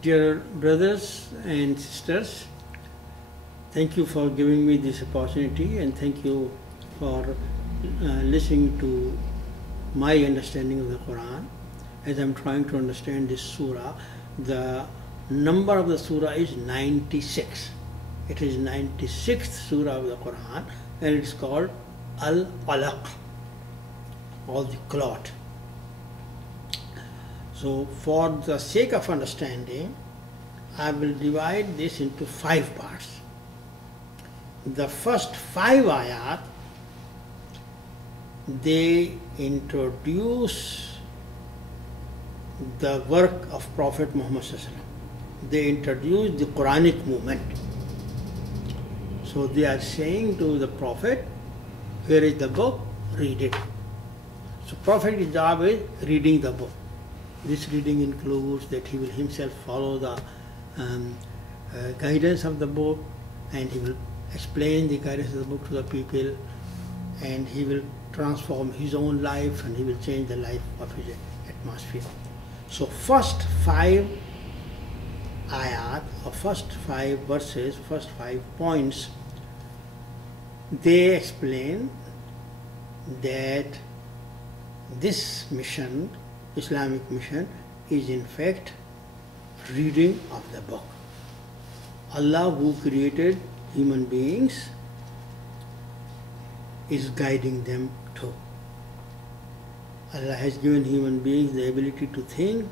Dear brothers and sisters, thank you for giving me this opportunity, and thank you for listening to my understanding of the Quran. As I'm trying to understand this surah, the number of the surah is 96. It is 96th surah of the Quran, and it's called Al-Alaq, or the clot. So for the sake of understanding, I will divide this into 5 parts. The first 5 ayat, they introduce the work of Prophet Muhammad ﷺ. They introduce the Qur'anic movement. So they are saying to the Prophet, here is the book, read it. So Prophet's job is reading the book. This reading includes that he will himself follow the guidance of the book, and he will explain the guidance of the book to the people, and he will transform his own life, and he will change the life of his atmosphere. So first 5 ayat, or first 5 verses, first 5 points, they explain that this mission, Islamic mission, is in fact reading of the book. Allah, who created human beings, is guiding them too. Allah has given human beings the ability to think,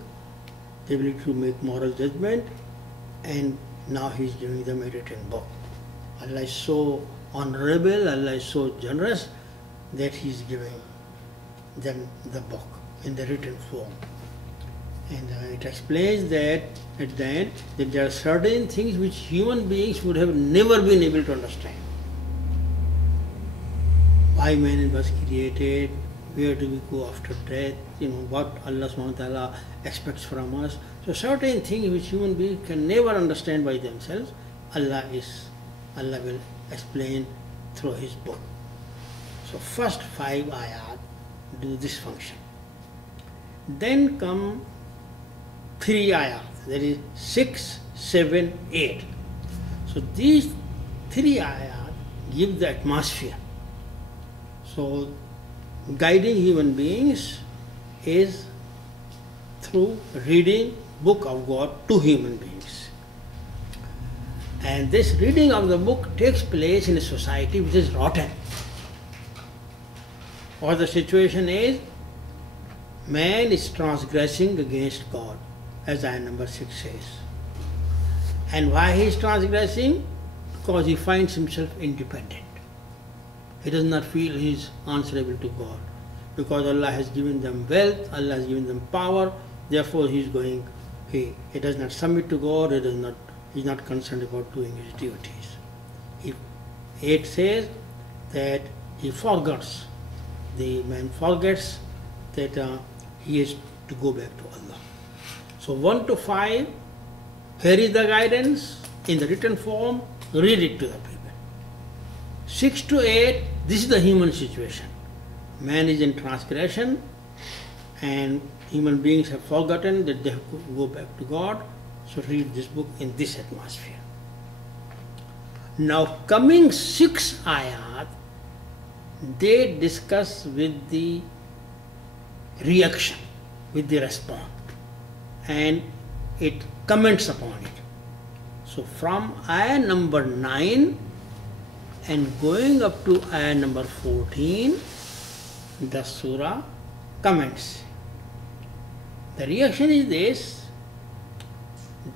the ability to make moral judgment, and now He is giving them a written book. Allah is so honorable, Allah is so generous that He is giving them the book in the written form. And it explains that at the end that there are certain things which human beings would have never been able to understand. Why man was created, where do we go after death, what Allah subhanahu wa ta'ala expects from us. So certain things which human beings can never understand by themselves, Allah will explain through His book. So first 5 ayat do this function. Then come 3 ayat, that is 6, 7, 8. So these 3 ayat give the atmosphere. So guiding human beings is through reading book of God to human beings. And this reading of the book takes place in a society which is rotten. Or the situation is, man is transgressing against God, as ayah number 6 says. And why he is transgressing? Because he finds himself independent. He does not feel he is answerable to God. Because Allah has given them wealth, Allah has given them power, therefore he does not submit to God, he is not concerned about doing his duties. 8 says that he forgets, the man forgets that he is to go back to Allah. So 1 to 5, here is the guidance in the written form, read it to the people. 6 to 8, this is the human situation. Man is in transgression, and human beings have forgotten that they have to go back to God. So read this book in this atmosphere. Now coming 6 ayat, they discuss with the reaction, with the response, and it comments upon it. So from ayah number 9 and going up to ayah number 14, the surah comments. The reaction is this,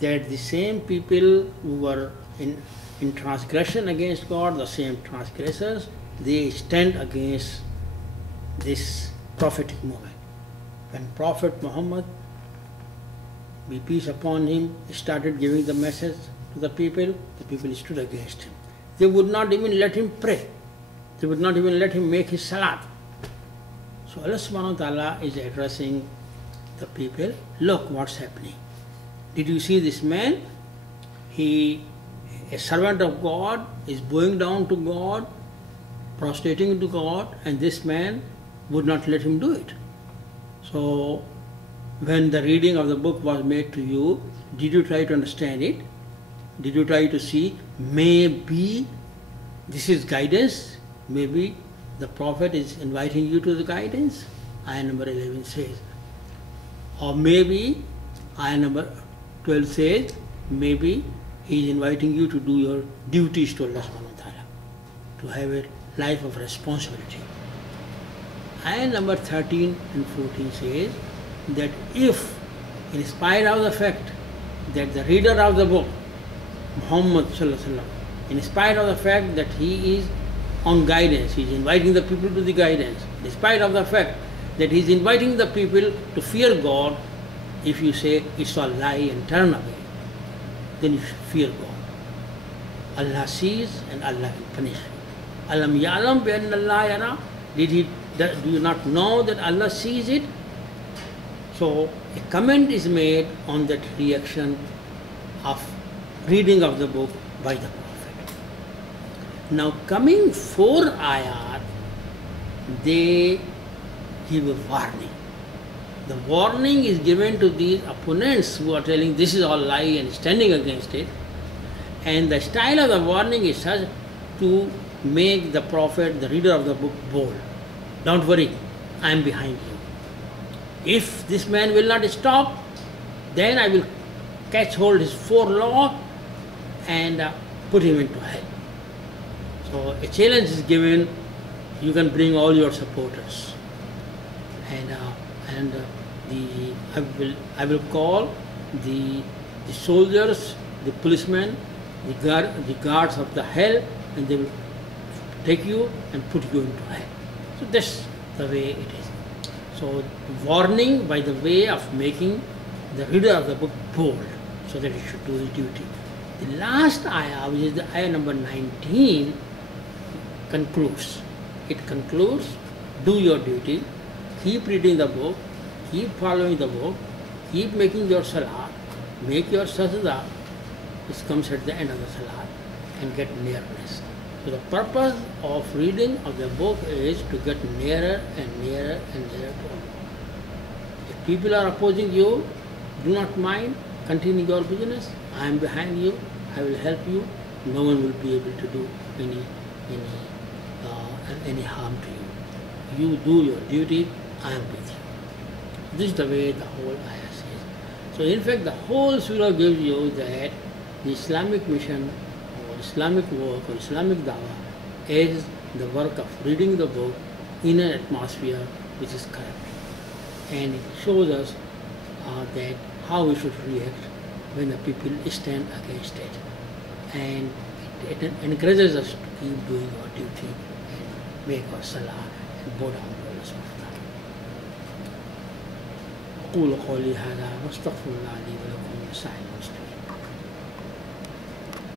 that the same people who were in transgression against God, the same transgressors, they stand against this prophetic movement. When Prophet Muhammad, be peace upon him, started giving the message to the people stood against him. They would not even let him pray. They would not even let him make his salat. So Allah subhanahu wa ta'ala is addressing the people, look what's happening. Did you see this man? He, a servant of God, is bowing down to God, prostrating to God, and this man would not let him do it. So when the reading of the book was made to you, did you try to understand it? Did you try to see, maybe this is guidance, maybe the Prophet is inviting you to the guidance, ayah number 11 says. Or maybe ayah number 12 says, maybe he is inviting you to do your duties to Allah subhanahu wa ta'ala, to have a life of responsibility. Ayah number 13 and 14 says that if, in spite of the fact that the reader of the book, Muhammad sallallahu alaihi wasallam, in spite of the fact that he is on guidance, he is inviting the people to the guidance, in spite of the fact that he is inviting the people to fear God, if you say it's a lie and turn away, then you should fear God. Allah sees and Allah will punish you. Alam ya'lam bi anna Allah yara. Do you not know that Allah sees it? So a comment is made on that reaction of reading of the book by the Prophet. Now coming 4 ayat, they give a warning. The warning is given to these opponents who are telling this is all lie and standing against it. And the style of the warning is such to make the Prophet, the reader of the book, bold. Don't worry, I am behind you. If this man will not stop, then I will catch hold his forelock and put him into hell. So a challenge is given, you can bring all your supporters. I will call the soldiers, the policemen, the guards of the hell, and they will take you and put you into hell. So that's the way it is. So warning by the way of making the reader of the book bold, so that he should do his duty. The last ayah, which is the ayah number 19, concludes. It concludes, do your duty, keep reading the book, keep following the book, keep making your salah, make your sajda. This comes at the end of the salah, and get nearness. So the purpose of reading of the book is to get nearer and nearer and nearer to Allah. If people are opposing you, do not mind, continue your business. I am behind you, I will help you. No one will be able to do any harm to you. You do your duty, I am with you. This is the way the whole ayah says. So in fact, the whole surah gives you that the Islamic mission or Islamic work or Islamic dawah is the work of reading the book in an atmosphere which is correct. And it shows us that how we should react when the people stand against it. And it encourages us to keep doing our duty and make our salah and bow down to Allah subhanahu wa ta'ala. أقول قولي هذا واستغفر الله لي ولكم ولسائر المسلمين.